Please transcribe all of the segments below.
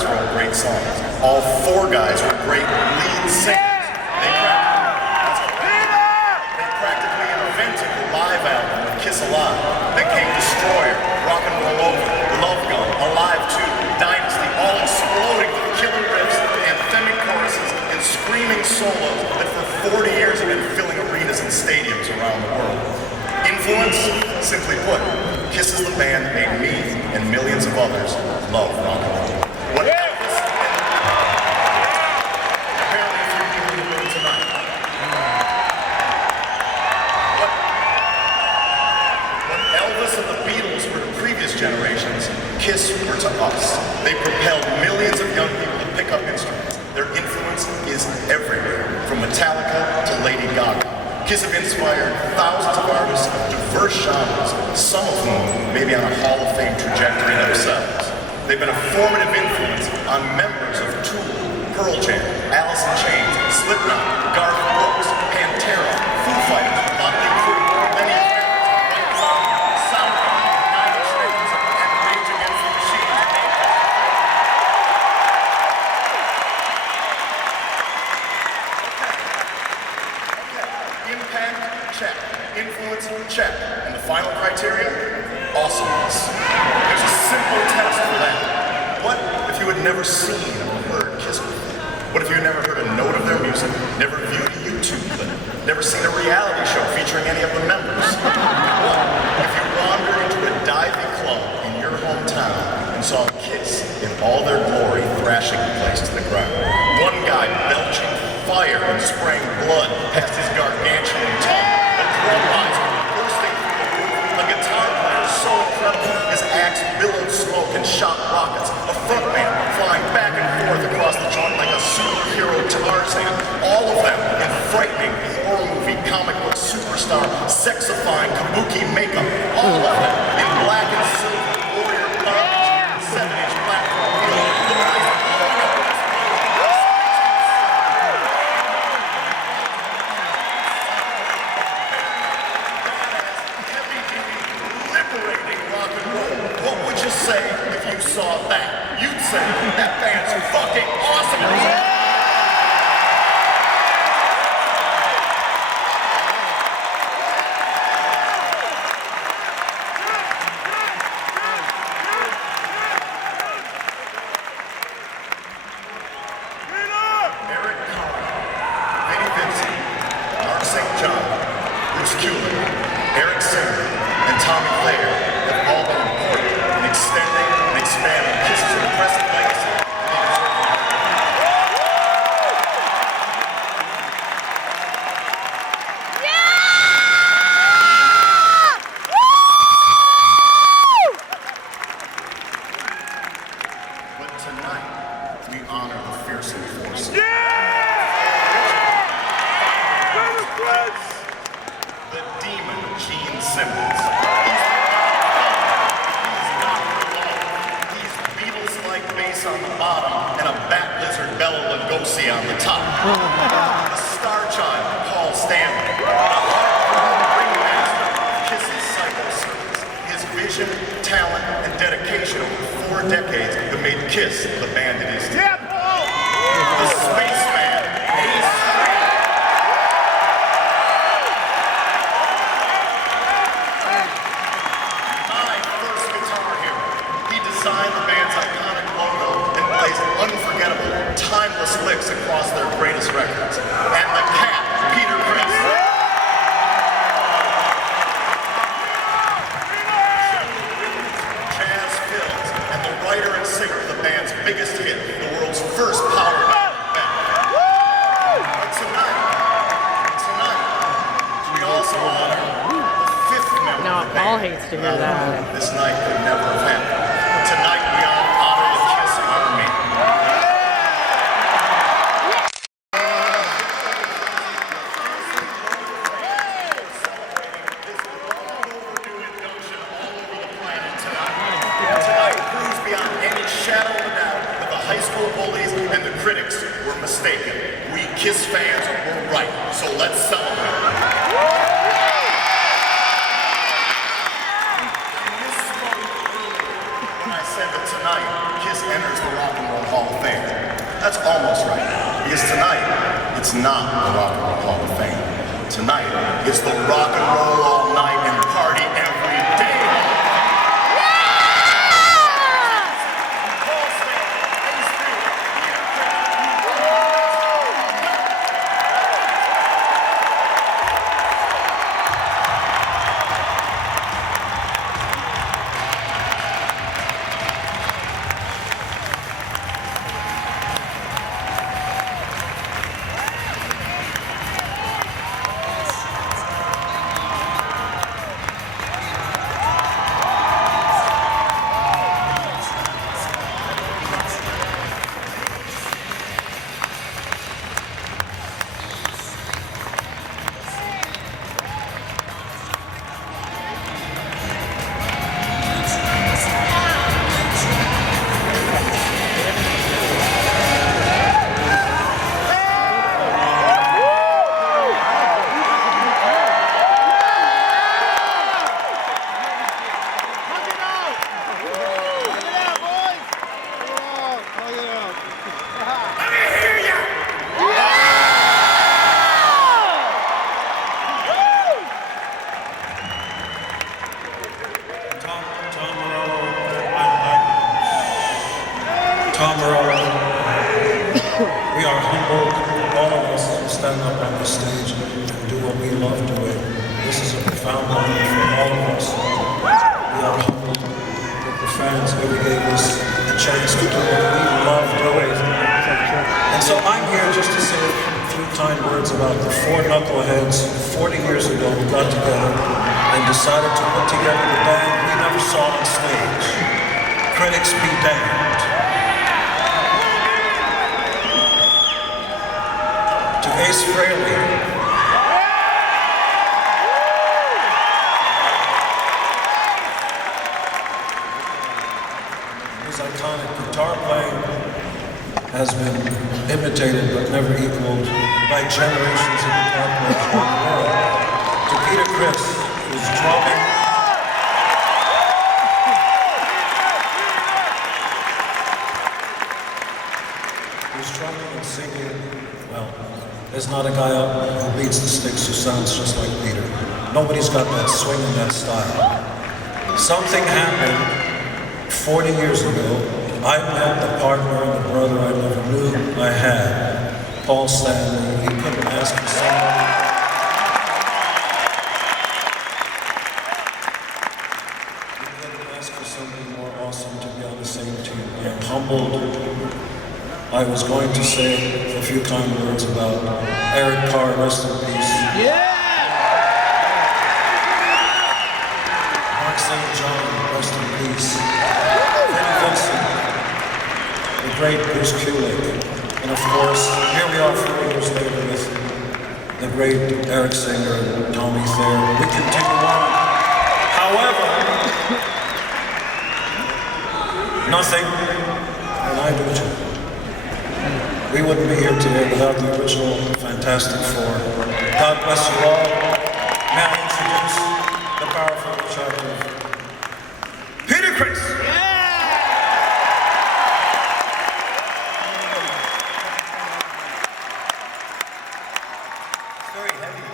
guys wrote great songs. All 4 guys were great lead singers. They practically invented the live album of Kiss Alive. Then came Destroyer, Rock and Roll Over, Love Gun, Alive 2, Dynasty, all exploding with killer riffs, anthemic choruses, and screaming solos that for 40 years have been filling arenas and stadiums around the world. Influence, simply put, Kiss is the band that made me and millions of others love rock and roll. What Elvis apparently a few people in the room tonight. What Elvis and the Beatles were to previous generations, Kiss were to us. They propelled millions of young people to pick up instruments. Their influence is everywhere, from Metallica to Lady Gaga. Kiss have inspired thousands of artists of diverse genres, some of whom may be on a Hall of Fame trajectory themselves. They've been a formative influence on members of Tool, Pearl Jam, Alice in Chains, Slipknot, Garth Brooks, Pantera, Foo Fighters, Motley Crue, many bands, White Zombie, Soundgarden, Nine Inch Nails, and Rage Against the Machine. Impact, check. Influence, check. And the final criteria? Awesomeness. There's a simple test for that. What if you had never seen or heard Kiss before? What if you had never heard a note of their music, never viewed a YouTube clip, never seen a reality show featuring any of the members? What if you wandered into a diving club in your hometown and saw Kiss in all their glory thrashing the place to the ground? One guy belching fire and spraying blood past his gargantuan tongue. A drum riser bursting through the roof. A guitar player so incredible his axe billowed smoke and shot rockets. A frontman flying back and forth across the joint like a superhero Tarzan. All of them in frightening horror movie comic book superstar sexifying kabuki makeup. All of them in black and silver warrior bondage and 7-inch platform wheel. The place what would you say if you saw that? You'd say, that band's fucking awesome! Eric Carmela, Vinnie Vincent, Mark St. John, Bruce Kulick, Eric Singer, and Tommy Thayer have all been important in extending and expanding Kiss's impressive legacy. But tonight, we honor the fearsome force. The demon Gene Simmons. He's Beatles-like bass on the bottom and a bat lizard Bela Lugosi on the top. The star child Paul Stanley. The heartthrob ringmaster of Kiss's Psycho Circus. His vision, talent, and dedication over 4 decades that made Kiss the band it is today. The spaceman, Ace. Designed the band's iconic logo and blazed unforgettable, timeless licks across their greatest records. And the cat, Peter Criss. Jazz Fills, and the writer and singer of the band's biggest hit, the world's first power band. But tonight, we also honor the 5th member of the band. Paul hates to hear that. This night could never have happened. Tonight we honor the Kiss Army. This long-overdue induction all over the planet tonight. Tonight proves beyond any shadow of a doubt that the high school bullies and the critics were mistaken. We Kiss fans were right, so let's celebrate. tonight is the rock and roll all night and party every day. We are humbled, all of us, to stand up on this stage and do what we love doing. This is a profound moment for all of us. We are humbled that the fans ever gave us a chance to do what we love doing. And so I'm here just to say a few kind words about the four knuckleheads 40 years ago who got together and decided to put together the band we never saw on stage. Critics be damned. To Ace Frehley, his iconic guitar playing has been imitated but never equaled by generations of guitar players around the world. To Peter Criss, who's drumming, and singing. Well, there's not a guy out who beats the sticks who sounds just like Peter. Nobody's got that swing and that style. Something happened 40 years ago. I met the partner and the brother I never knew I had, Paul Stanley. He couldn't ask for somebody. He couldn't ask for somebody more awesome to be on the same team. I'm humbled. I was going to say a few kind words about Eric Carr, rest in peace. Yeah! Mark St. John, rest in peace. Freddie Vincent, the great Bruce Kulick. And of course, here we are 4 years later with the great Eric Singer and Tommy Thayer. We continue on. However, nothing, and I do too. We wouldn't be here today without the original Fantastic Four. God bless you all. May I introduce the powerful attractive Peter Criss. It's very heavy.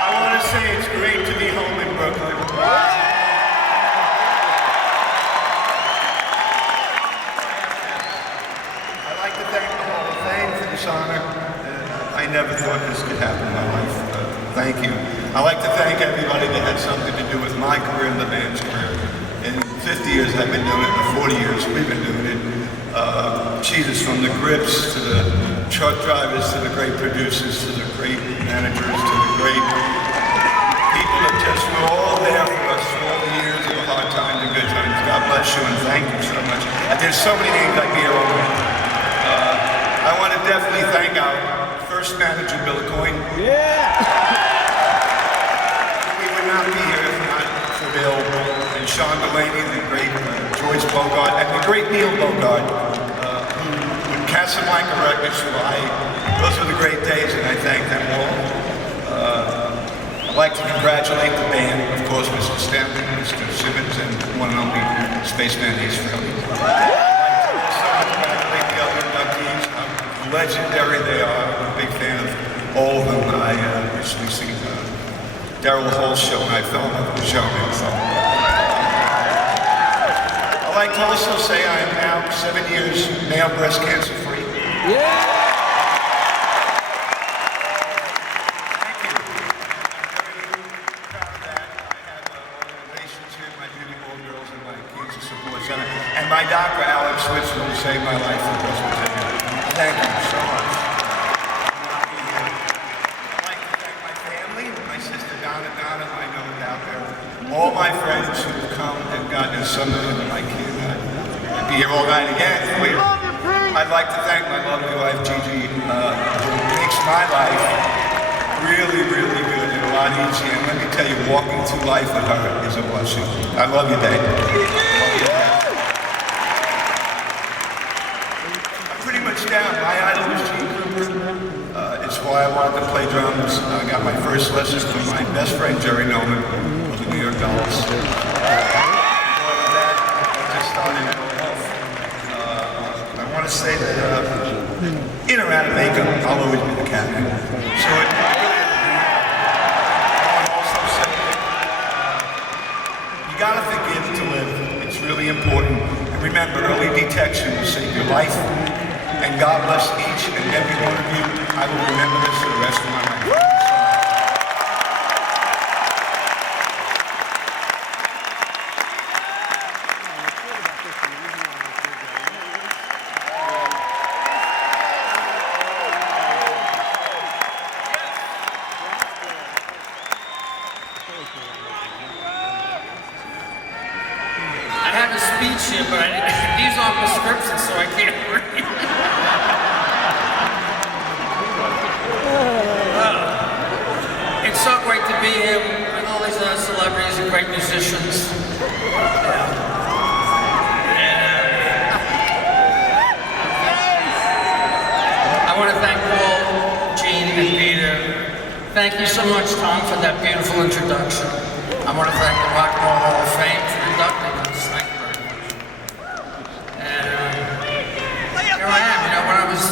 I want to say it's great to be home in Brooklyn. Honor. I never thought this could happen in my life. Thank you. I'd like to thank everybody that had something to do with my career and the band's career. In 50 years I've been doing it, in 40 years we've been doing it. Jesus, from the grips to the truck drivers to the great producers to the great managers to the great people that just were all there for us through all the years of the hard times and good times. God bless you and thank you so much. And there's so many names I can hear over. I want to definitely thank our first manager, Bill Coyne. Yeah! We would not be here if not for Bill and Sean Delaney, the great Joyce Bogart, and the great Neil Bogart, who Casablanca Records, those were the great days, and I thank them all. I'd like to congratulate the band, of course, Mr. Stanley, Mr. Simmons, and one and only Spaceman Ace Frehley. legendary they are. I'm a big fan of all of them. I recently seen Daryl Hall's show, and I fell in love with the show, man. So. I'd like to also say I am now 7 years male breast cancer free. Yeah! And my doctor, Alex Switzerland, saved my life in Presbyterian. Thank you so much. I'd like to thank my family, my sister Donna, I know is out there, all my friends who've come and gotten us something that I can't be here all night again. I'd like to thank my lovely wife, Gigi, who makes my life really, really good and a lot easier. And let me tell you, walking through life with her is a blessing. I love you, Dave. Down. My idol was Gene Cooper. It's why I wanted to play drums. I got my first lessons from my best friend Jerry Nolan of the New York Dolls. Before that, I just started at RRHOF. I want to say that in or out of makeup, I'll always be the captain. So I want to also say you got to forgive to live. It's really important. And remember, early detection will save your life. And God bless each and every one of you. I will remember this for the rest of my life. I have a speech here, but these aren't prescriptions, so I can't read. It's so great to be here with all these celebrities and great musicians. I want to thank Paul, Gene, and Peter. Thank you so much, Tom, for that beautiful introduction. I want to thank the Rock and Roll Hall of Fame for inducting us. Thank you very much. And here I am. You know, when I was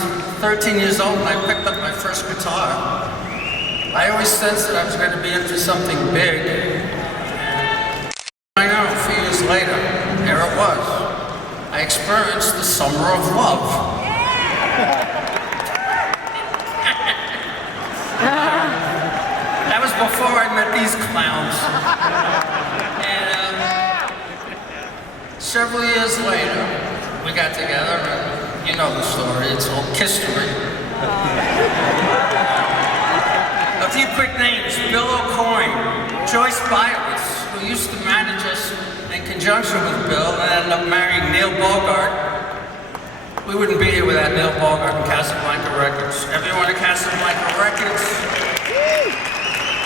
13 years old and I picked up my first guitar, I always sensed that I was going to be into something big. I know, a few years later, there it was. I experienced the summer of love. That was before I met these clowns. And several years later, we got together, and you know the story, it's all history. A few quick names: Bill O'Coin, Joyce Byers, who used to manage us in conjunction with Bill and ended up marrying Neil Bogart. We wouldn't be here without Neil Bogart and Casablanca Records. Everyone at Casablanca Records,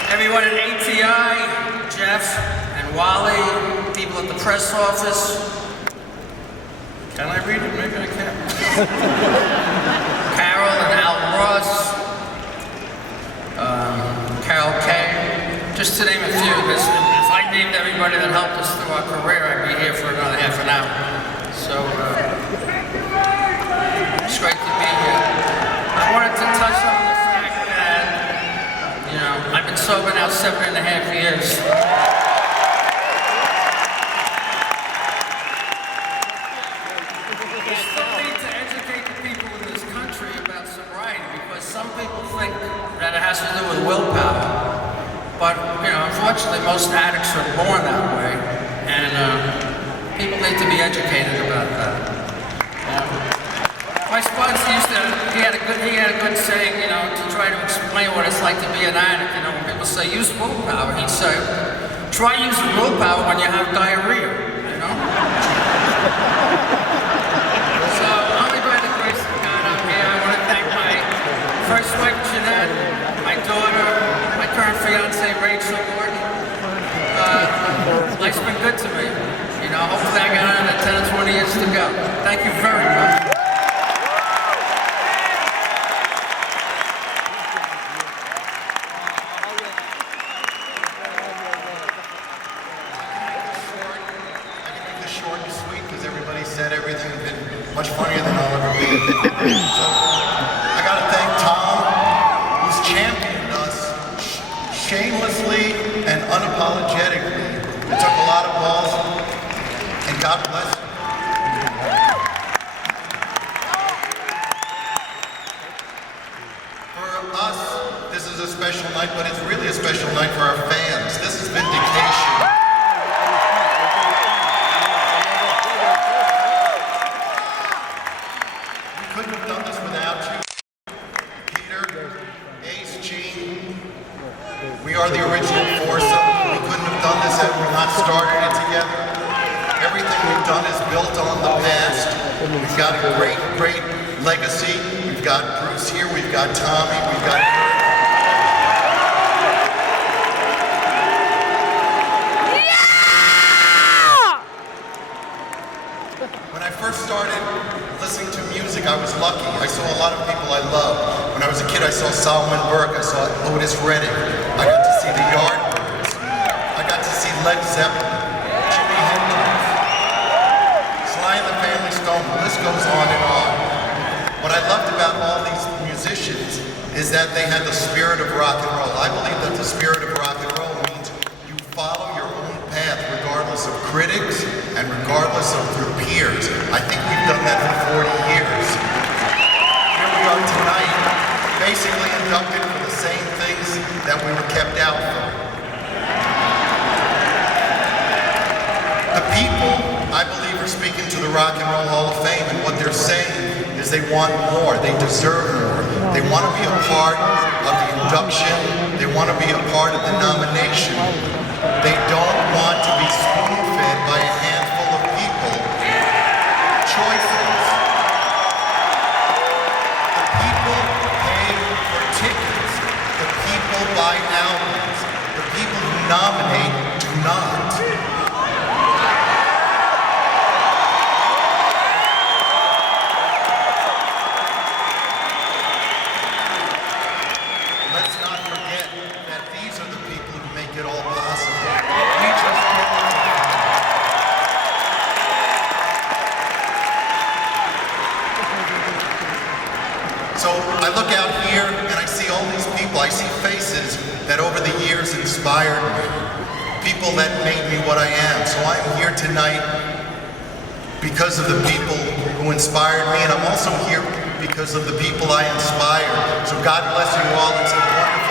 everyone at ATI, Jeff and Wally, people at the press office. Can I read it? Maybe I can. Carol and Al Ross. Carol Kay, just to name a few. If I named everybody that helped us through our career, I'd be here for another half an hour. So, it's great to be here. I wanted to touch on the fact that, you know, I've been sober now 7.5 years. We still need to educate the people in this country about sobriety, because some people think that it has to do with willpower. But, you know, unfortunately, most addicts are born that way, and people need to be educated about that. My sponsor he had a good saying, you know, to try to explain what it's like to be an addict. You know, when people say, use willpower, he'd say, try using willpower when you have diarrhea, you know? So, only by the grace of God I'm here. I want to thank my first wife, Jeanette, my daughter, my current fiance, Rachel Gordon. Life's been good to me. You know, hopefully I got another 10 or 20 years to go. Thank you very much. Short and sweet, because everybody said everything, been much funnier than I'll ever be. So, unapologetically. It took a lot of balls, and God bless you. For us, this is a special night, but it's really a special night for our fans. This is vindication. We couldn't have done this without you. Peter, Ace, Gene, we are the original foursome. We couldn't have done this had we not started it together. Everything we've done is built on the past. We've got a great, great legacy. We've got Bruce here, we've got Tommy, we've got Kurt. When I first started listening to music, I was lucky. I saw a lot of people I loved. When I was a kid, I saw Solomon Burke, I saw Otis Redding. I got to see the Yardbirds. I got to see Led Zeppelin, Jimi Hendrix, Sly and the Family Stone. The list goes on and on. What I loved about all these musicians is that they had the spirit of rock and roll. I believe that the spirit of rock and roll means you follow your own path regardless of critics and regardless of your peers. I think we've done that for 40 years. Here we are tonight, basically inducted for the same things that we were kept out for. The people, I believe, are speaking to the Rock and Roll Hall of Fame, and what they're saying is they want more, they deserve more. They want to be a part of the induction, they want to be a part of the nomination. They don't want to be spoon-fed by a handful of people. Choices. The people pay for tickets. The people buy albums. The people who nominate do not. Let's not forget that these are the people who make it all possible. We just get So I look out here and I see all these people. I see faces that over the years inspired me. People that made me what I am. So I'm here tonight because of the people who inspired me, and I'm also here because of the people I inspired. So God bless you all. It's a wonderful